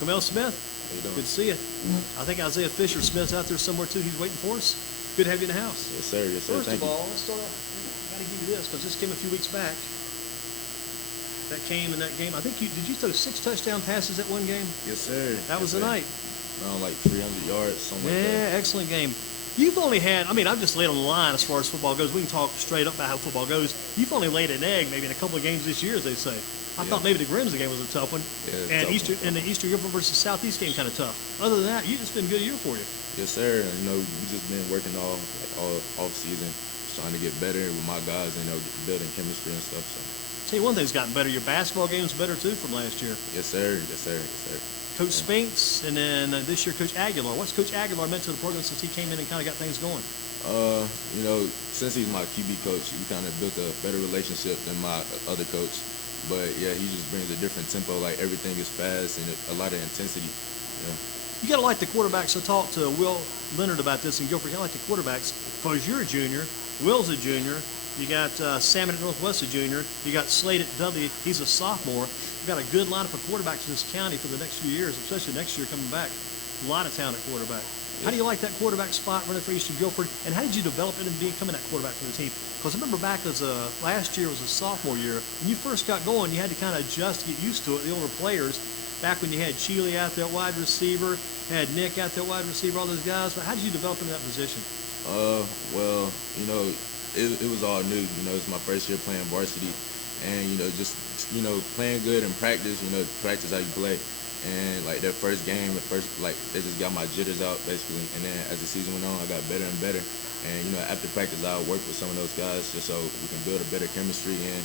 Kamell Smith, How you doing? good to see you. I think Isaiah Fisher Smith's out there somewhere too. He's waiting for us. Good to have you in the house. Yes, sir. Yes, sir. First Thank of you. all, let's start off. Got to give you this because this came a few weeks back. That came in that game. I think did you throw 6 touchdown passes that one game? Yes, sir. That was yes, the sir. night. Around like 300 yards, something like that. Yeah, excellent game. You've only had, I've just laid on the line as far as football goes. We can talk straight up about how football goes. You've only laid an egg maybe in a couple of games this year, as they say. I thought maybe the Grimsley game was a tough one. Yeah, and tough one. the Eastern Guilford versus Southeast game kind of tough. Other than that, it's been a good year for you. Yes, sir. And, we just been working all off season, trying to get better with my guys, building chemistry and stuff. So. Tell you one thing's gotten better. Your basketball game's better too from last year. Yes, sir. Yes, sir. Yes, sir. Coach Spinks, and then this year Coach Aguilar. What's Coach Aguilar meant to the program since he came in and kind of got things going? Since he's my QB coach, we kind of built a better relationship than my other coach. But yeah, he just brings a different tempo. Like everything is fast and a lot of intensity. Yeah. You got to like the quarterbacks. I talked to Will Leonard about this in Guilford. You got to like the quarterbacks because you're a junior. Will's a junior. You got Salmon at Northwest a junior. You got Slade at Dudley. He's a sophomore. You've got a good lineup of quarterbacks in this county for the next few years, especially next year coming back. A lot of talent at quarterback. How do you like that quarterback spot running for Eastern Guilford? And how did you develop it and becoming that quarterback for the team? Because I remember back last year was a sophomore year. When you first got going, you had to kind of adjust to get used to it. The older players, back when you had Cheely out there wide receiver, had Nick out there wide receiver, all those guys. But how did you develop into that position? It was all new. It's my first year playing varsity, and just playing good in practice. Practice how you play. And like that first game, they just got my jitters out basically. And then as the season went on, I got better and better. And after practice, I'll work with some of those guys just so we can build a better chemistry and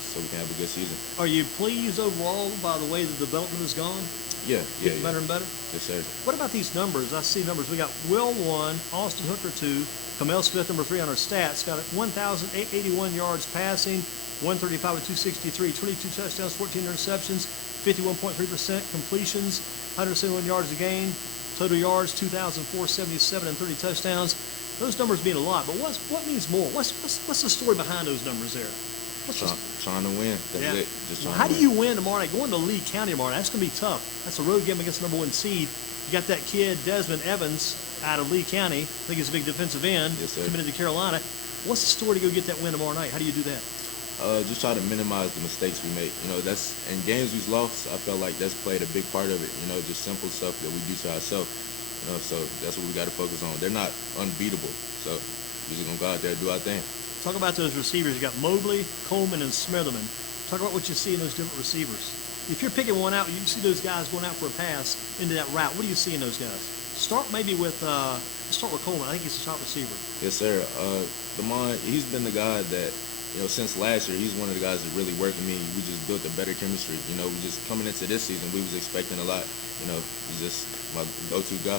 so we can have a good season. Are you pleased overall by the way the development has gone? Yeah. Getting better and better. Yes, sir. What about these numbers? I see numbers. We got Will 1, Austin Hooker 2, Kamell Smith number 3 on our stats. Got 1,881 yards passing, 135 with 263, 22 touchdowns, 14 interceptions. 51.3% completions, 171 yards a game, total yards 2,477 and 30 touchdowns. Those numbers mean a lot, but what means more? What's the story behind those numbers there? Trying to win. That's it. Just trying How to do you win tomorrow night? Going to Lee County tomorrow night, that's going to be tough. That's a road game against the number 1 seed. You got that kid, Desmond Evans, out of Lee County. I think he's a big defensive end, Yes, sir. committed to Carolina. What's the story to go get that win tomorrow night? How do you do that? Just try to minimize the mistakes we make. That's in games we've lost. I felt like that's played a big part of it. Just simple stuff that we do to ourselves. So that's what we got to focus on. They're not unbeatable. So we're just gonna go out there and do our thing. Talk about those receivers. You got Mobley, Coleman, and Smitherman. Talk about what you see in those different receivers. If you're picking one out, you see those guys going out for a pass into that route. What do you see in those guys? Start maybe with start with Coleman. I think he's the top receiver. Yes, sir. Lamont, he's been the guy that. Since last year, he's one of the guys that really worked with me. We just built a better chemistry. We just coming into this season, we was expecting a lot. He's just my go-to guy.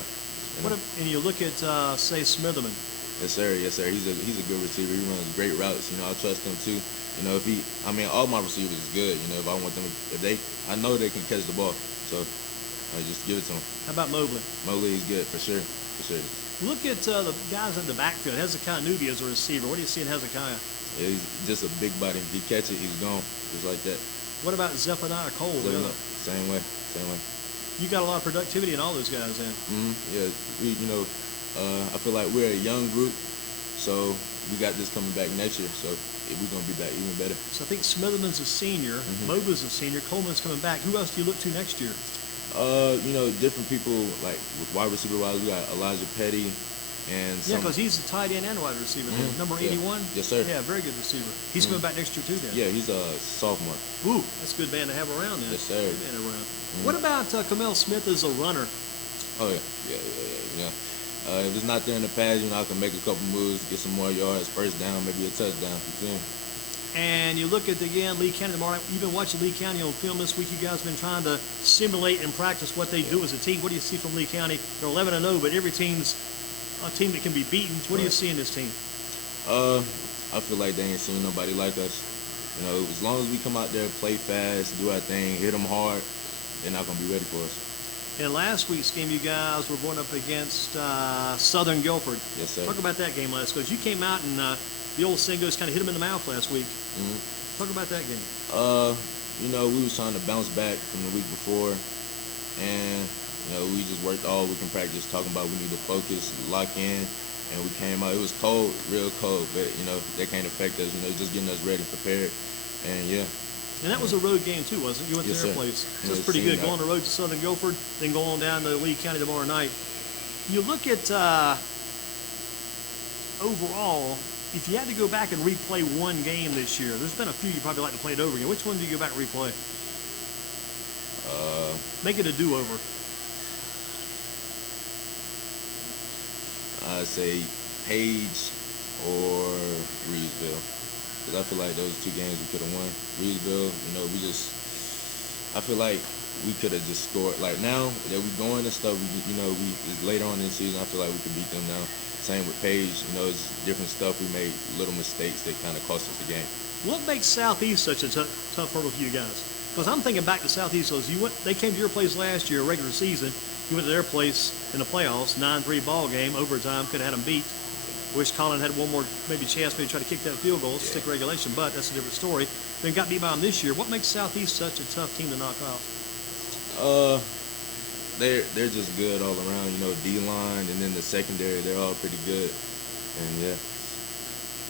And you look at say Smitherman. Yes, sir. Yes, sir. He's a good receiver. He runs great routes. I trust him too. All my receivers is good. If I want them, I know they can catch the ball. So I just give it to them. How about Mobley? Mobley is good for sure. For sure. Look at the guys in the backfield. Hezekiah Newby as a receiver. What do you see in Hezekiah? Yeah, he's just a big body. He catch it, he's gone. Just like that. What about Zephaniah Cole? Same way. You got a lot of productivity in all those guys then. Yeah, I feel like we're a young group, so we got this coming back next year. So we're gonna be back even better. So I think Smitherman's a senior, Mobley's a senior, Coleman's coming back. Who else do you look to next year? Different people like with wide receiver wise. We got Elijah Petty. Because he's a tight end and wide receiver. Number 81? Yes, sir. Yeah, very good receiver. He's coming back next year too then. Yeah, he's a sophomore. Ooh, that's a good man to have around then. Yes, sir. Good man around. What about Kamell Smith as a runner? Oh, yeah. If it's not there in the past, I can make a couple moves, get some more yards, first down, maybe a touchdown. And you look at, again, Lee County tomorrow night. You've been watching Lee County on film this week. You guys have been trying to simulate and practice what they do as a team. What do you see from Lee County? They're 11-0, but every team's a team that can be beaten. What do you see in this team? I feel like they ain't seen nobody like us. As long as we come out there, play fast, do our thing, hit them hard, they're not going to be ready for us. In last week's game, you guys were going up against Southern Guilford. Yes, sir. Talk about that game last week. You came out and the old Singos kind of hit them in the mouth last week. Talk about that game. We was trying to bounce back from the week before. and we just worked all week in practice, talking about we need to focus, lock in, and we came out. It was cold, real cold, but that can't affect us. Just getting us ready, prepared, and yeah. And that was a road game too, wasn't it? You went Yes, to their sir. place. So Yeah, it's pretty good. seen Go on the road to Southern Guilford, then go on down to Lee County tomorrow night. You look at overall, if you had to go back and replay one game this year, there's been a few you probably like to play it over again. Which one do you go back and replay? Make it a do-over. I'd say Page or Reedsville. Because I feel like those two games we could have won. Reedsville, I feel like we could have just scored. Like now that we're going and stuff, we later on in the season, I feel like we could beat them now. Same with Page, it's different stuff. We made little mistakes that kind of cost us the game. What makes Southeast such a tough hurdle for you guys? Because I'm thinking back to Southeast. They came to your place last year, regular season. You went to their place in the playoffs, 9-3 ball game, overtime, could have had them beat. Wish Colin had one more maybe chance, maybe try to kick that field goal, stick regulation, but that's a different story. Then got beat by them this year. What makes Southeast such a tough team to knock out? They're just good all around. D-line and then the secondary, they're all pretty good, and yeah.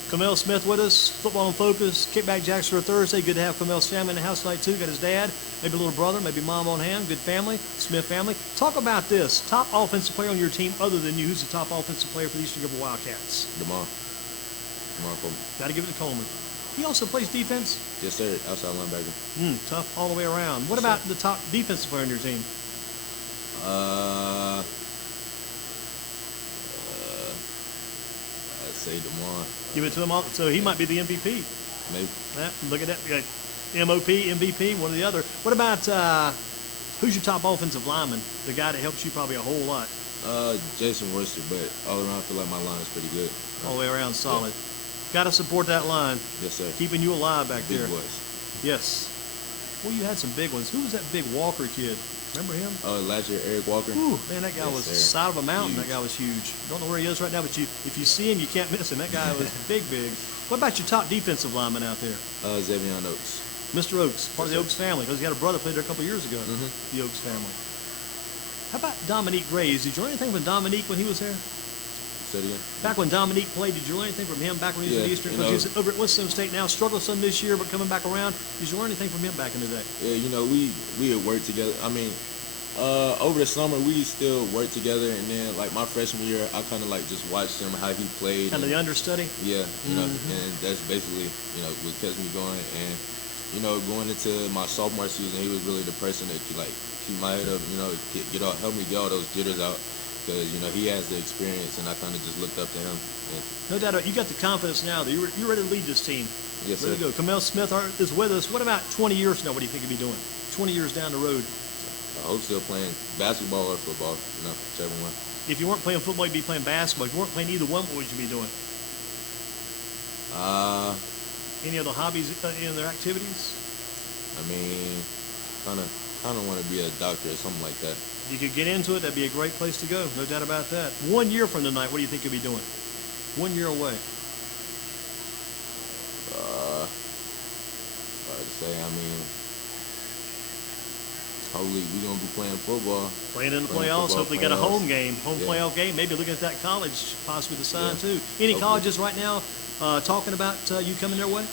Kamell Smith with us, Football in Focus, Kickback Jacks for a Thursday. Good to have Kamell's family in the house tonight too. Got his dad, maybe a little brother, maybe mom on hand. Good family, Smith family. Talk about this. Top offensive player on your team other than you. Who's the top offensive player for the Eastern Gilbert Wildcats? Demar Coleman. Got to give it to Coleman. He also plays defense. Yes, sir. Outside linebacker. Tough all the way around. What about the top defensive player on your team? I'd say Demar. Give it to him all. So he might be the MVP. Maybe. Yeah, look at that. You got MOP, MVP, one or the other. What about who's your top offensive lineman? The guy that helps you probably a whole lot. Jason Worcester, but all around I feel like my line is pretty good. All the way around solid. Yeah. Got to support that line. Yes, sir. Keeping you alive back Big there. boys. Yes. Well, you had some big ones. Who was that big Walker kid? Remember him? Last year, Eric Walker. Ooh, man, that guy was sir. the side of a mountain. Huge. That guy was huge. Don't know where he is right now, but if you see him, you can't miss him. That guy was big. What about your top defensive lineman out there? Xavier Oaks. Mr. Oaks, part of the Oaks family, because he had a brother played there a couple years ago. The Oaks family. How about Dominique Graves? Did you learn anything from Dominique when he was there? Say it again. Back when Dominique played, did you learn anything from him back when he was at Eastern? Because he's over at Winston State now, struggled some this year, but coming back around. Did you learn anything from him back in the day? Yeah, we had worked together. I mean, over the summer we still worked together, and then like my freshman year, I kind of like just watched him how he played. Kind of the understudy. Yeah, and that's basically what kept me going. And going into my sophomore season, he was really the person that could like keep my head up. Help me get all those jitters out. Because he has the experience, and I kind of just looked up to him. And no doubt, you got the confidence now that you're ready to lead this team. Yes, ready sir. to go. Kamell Smith is with us. What about 20 years from now? What do you think you'll be doing? 20 years down the road. I hope still playing basketball or football, whichever one. If you weren't playing football, you'd be playing basketball. If you weren't playing either one, what would you be doing? Any other hobbies, any other activities? I mean, kind of want to be a doctor or something like that. You could get into it. That'd be a great place to go. No doubt about that. 1 year from tonight, what do you think you'll be doing? 1 year away. Hard to say. I mean, hopefully we're gonna be playing football. Playing in the playoffs. Hopefully got a home game, Yeah. playoff game. Maybe looking at that college, possibly to sign too. Any Hopefully. colleges right now talking about you coming their way?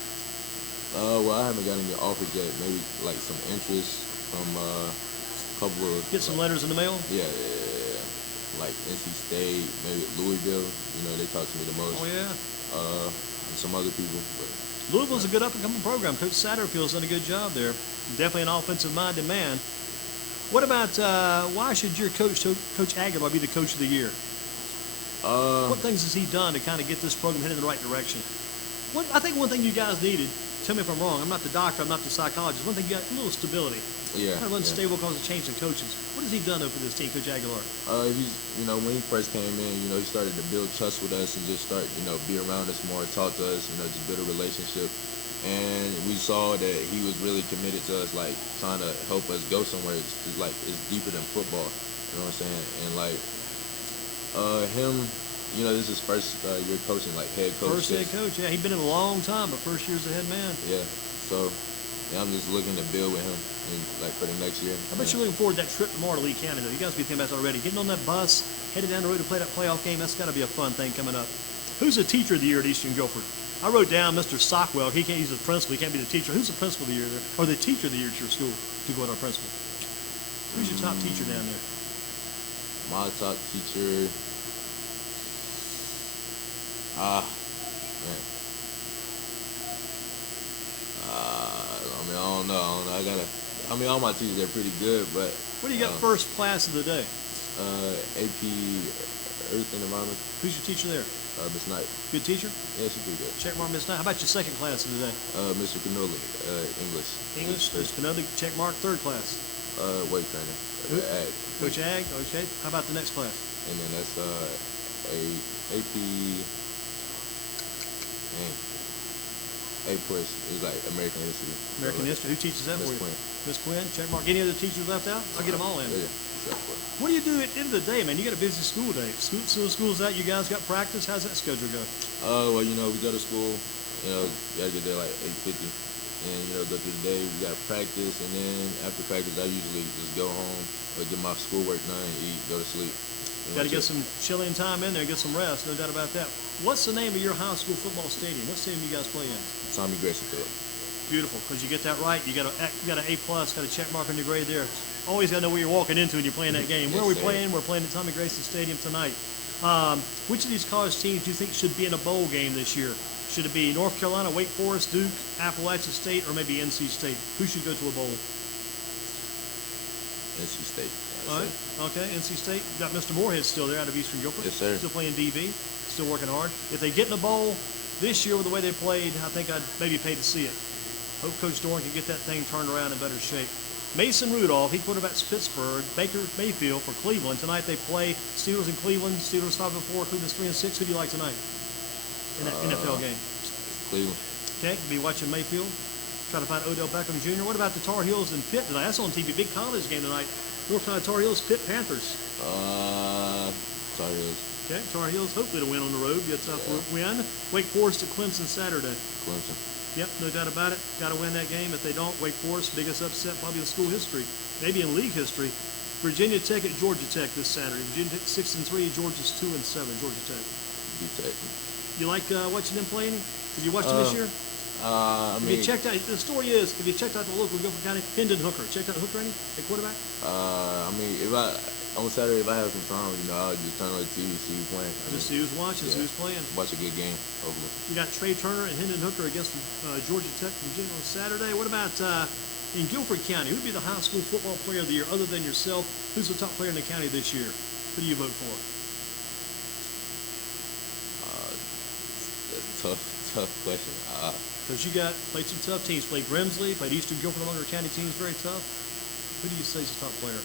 Well, I haven't got any offers yet. Maybe like some interest from a couple of. Get some letters in the mail. Yeah. Like NC State, maybe Louisville. They talk to me the most. Oh yeah. And some other people. But Louisville's a good up-and-coming program. Coach Satterfield's done a good job there. Definitely an offensive-minded man. What about why should your coach, Coach Aguilar, be the coach of the year? What things has he done to kind of get this program headed in the right direction? I think one thing you guys needed, tell me if I'm wrong, I'm not the doctor, I'm not the psychologist, one thing you got a little stability. Yeah. Kind of unstable because of change in coaches. What has he done though for this team, Coach Aguilar? He's, when he first came in, he started to build trust with us and just start, be around us more, talk to us, just build a relationship. And we saw that he was really committed to us, like trying to help us go somewhere. It's deeper than football. You know what I'm saying? And him, this is his first year coaching, like head coach. First head coach, yeah. He's been in a long time, but first year's the head man. Yeah. So, And I'm just looking to build with him, and, like for the next year. I bet you're looking forward to that trip tomorrow to Lee County, though. You guys be thinking about that already. Getting on that bus, headed down the road to play that playoff game, that's got to be a fun thing coming up. Who's the teacher of the year at Eastern Guilford? I wrote down Mr. Sockwell. He can't use the principal. He can't be the teacher. Who's the principal of the year there? Or the teacher of the year at your school, to go with our principal? Who's your top teacher down there? My top teacher. Man. I mean, I don't know. I mean, all my teachers are pretty good, but. What do you got first class of the day? AP Earth and Environment. Who's your teacher there? Miss Knight. Good teacher? Yeah, she's pretty good. Check mark Miss Knight. How about your second class of the day? Mr. Kamell, English. English. Mr. Canoli, check mark. Third class. Weight training. Ag. Coach Ag. Okay. How about the next class? And then that's a AP. A push is like American history. American history. Who teaches that Miss for you? Quinn. Miss Quinn. Check mark. Any other teachers left out? I'll get them all in. Yeah. What do you do at the end of the day, man? You got a busy school day. School's out. You guys got practice. How's that schedule go? Well, you know, we go to school. You know, you gotta get there like 8:50, and you know, go through the day. We got practice, and then after practice, I usually just go home, or get my schoolwork done, eat, go to sleep. Got to get some chilling time in there, get some rest. No doubt about that. What's the name of your high school football stadium? What stadium do you guys play in? Tommy Grayson Field. Beautiful, because you get that right. You got an A plus, got a check mark on your grade there. Always got to know where you're walking into when you're playing that game. Where are we playing? We're playing at Tommy Grayson Stadium tonight. Which of these college teams do you think should be in a bowl game this year? Should it be North Carolina, Wake Forest, Duke, Appalachian State, or maybe NC State? Who should go to a bowl? NC State. All right. Okay, NC State. Got Mr. Moorhead still there out of Eastern Guilford. Yes, sir. Still playing DB, still working hard. If they get in the bowl this year with the way they played, I think I'd maybe pay to see it. Hope Coach Dorn can get that thing turned around in better shape. Mason Rudolph, he quarterbacks Pittsburgh. Baker Mayfield for Cleveland. Tonight they play Steelers in Cleveland. Steelers 5-4, Cleveland's 3-6. Who do you like tonight in that NFL game? Cleveland. Okay, be watching Mayfield. Try to find Odell Beckham Jr. What about the Tar Heels and Pitt tonight? That's on TV. Big college game tonight. North Carolina Tar Heels, Pitt Panthers. Tar Heels. Okay, Tar Heels hopefully to win on the road. Be a tough win. Wake Forest at Clemson Saturday. Clemson. Yep, no doubt about it. Got to win that game. If they don't, Wake Forest, biggest upset probably in school history, maybe in league history. Virginia Tech at Georgia Tech this Saturday. Virginia Tech 6-3, Georgia's 2-7. Georgia Tech. Tech. You like watching them play any? Did you watch them this year? I mean, if you checked out, the story is, if you checked out the local Guilford County, Hendon Hooker. Checked out Hooker any? At quarterback? I mean, on Saturday, if I have some time, you know, I'll just turn on the TV, see who's playing. Just see who's watching, see who's playing. Watch a good game, hopefully. You got Trey Turner and Hendon Hooker against Georgia Tech from Virginia on Saturday. What about in Guilford County? Who would be the high school football player of the year other than yourself? Who's the top player in the county this year? Who do you vote for? Tough question. Because you played some tough teams. Played Grimsley, played Eastern Guilford among our county teams, very tough. Who do you say is the top player?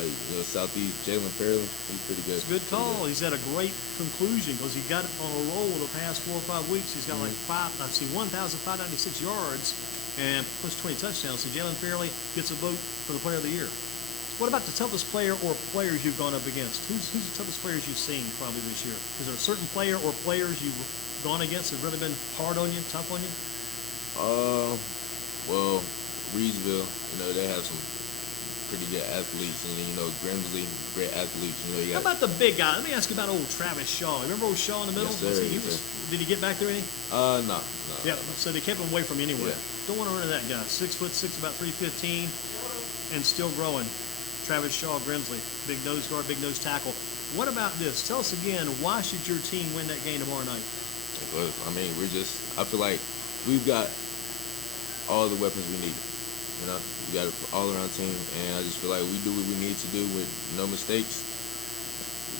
You know, Southeast, Jalen Fairley, he's pretty good. It's a good call. He's had a great conclusion because he got it on a roll the past 4 or 5 weeks. He's got like 1,596 yards and plus 20 touchdowns. So Jalen Fairley gets a vote for the player of the year. What about the toughest player or players you've gone up against? Who's the toughest players you've seen probably this year? Is there a certain player or players you've gone against that have really been hard on you, tough on you? Well, Reedsville, you know, they have some pretty good athletes, and then, you know, Grimsley, great athletes. You know, How about the big guy? Let me ask you about old Travis Shaw. Remember old Shaw in the middle? Yes, sir. Did he get back there any? No. Yeah, so they kept him away from you anyway. Yeah. Don't want to run into that guy. 6'6", about 315, and still growing. Travis Shaw, Grimsley, big nose guard, big nose tackle. What about this? Tell us again, why should your team win that game tomorrow night? I mean, I feel like we've got all the weapons we need. You know, we got an all-around team, and I just feel like we do what we need to do with no mistakes.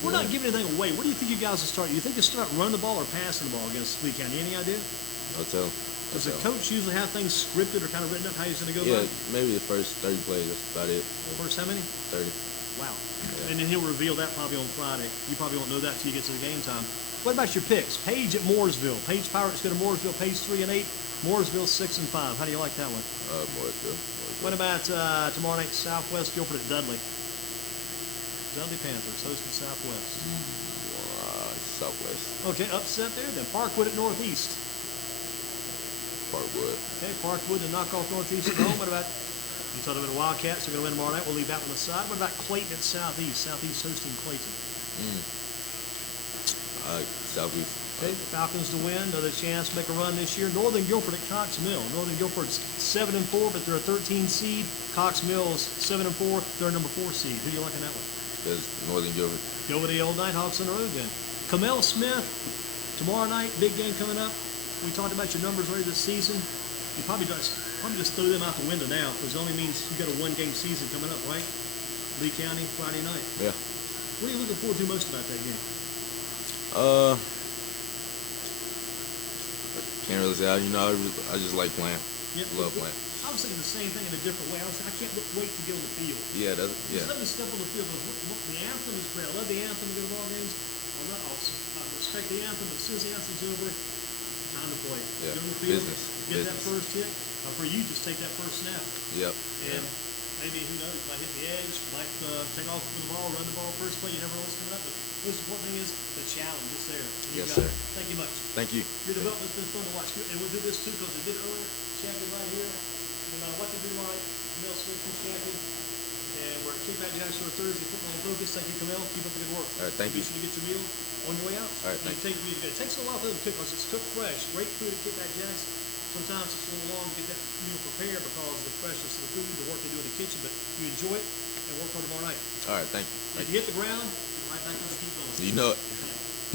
We're not giving anything away. What do you think you guys will start? You think you'll start running the ball or passing the ball against Lee County? Any idea? I'll tell. Does the coach usually have things scripted or kind of written up how he's going to go? Yeah, maybe the first 30 plays, that's about it. First how many? 30. Wow. Yeah. And then he'll reveal that probably on Friday. You probably won't know that till you get to the game time. What about your picks? Page at Mooresville. Page Pirates go to Mooresville, page 3 and 8. Mooresville 6 and 5. How do you like that one? Mooresville. What about tomorrow night, Southwest Guilford at Dudley? Dudley Panthers hosting Southwest. Southwest. Okay, upset there. Then Parkwood at Northeast. Parkwood. Okay, Parkwood to knock off Northeast at home. What about, you talked about the Wildcats. They're going to win tomorrow night. We'll leave that one aside. What about Clayton at Southeast? Southeast hosting Clayton. Southeast. Okay, Falcons to win. Another chance to make a run this year. Northern Guilford at Kamell. Northern Guilford's 7-4, but they're a 13 seed. Mill's 7-4. They're a number 4 seed. Who do you like in that one? There's Northern Guilford. Go with the old Nighthawks on the road then. Kamell Smith, tomorrow night, big game coming up. We talked about your numbers earlier this season. You probably just throw them out the window now, because it only means you've got a one-game season coming up, right? Lee County, Friday night. Yeah. What are you looking forward to most about that game? Can't really say. I just like playing. Yeah, Love playing. I was thinking the same thing in a different way. I can't wait to get on the field. Yeah, Just let me step on the field. The anthem is great. I love the anthem to go to ball games. I respect the anthem, but as soon as the anthem's over, time to play. Yeah. Get on the field, get that Business. first hit. For you, just take that first snap. Yep. And maybe, who knows, might hit the edge, might take off with the ball, run the ball first play. You never know what's coming up. But the most important thing is the challenge. It's there. You Yes, got sir. it. Thank you much. Thank you. Your development's been fun to watch. And we'll do this too because we did it earlier. Champion right here. No matter what they do tonight, Kamell Smith is champion. And we're at Kickback Jackson for Thursday Football and Focus. Thank you, Kamell. Keep up the good work. All right, thank you. Be sure to get your meal on your way out. All right, thank you. It takes a while for them to cook because it's cooked fresh. Great food at Kickback Jackson. Sometimes it's a little long to get that meal prepared because of the freshness of the food, the work they do in the kitchen, but you enjoy it and work hard tomorrow night. All right, thank you. If you hit the ground, right back on the keep going. You know it.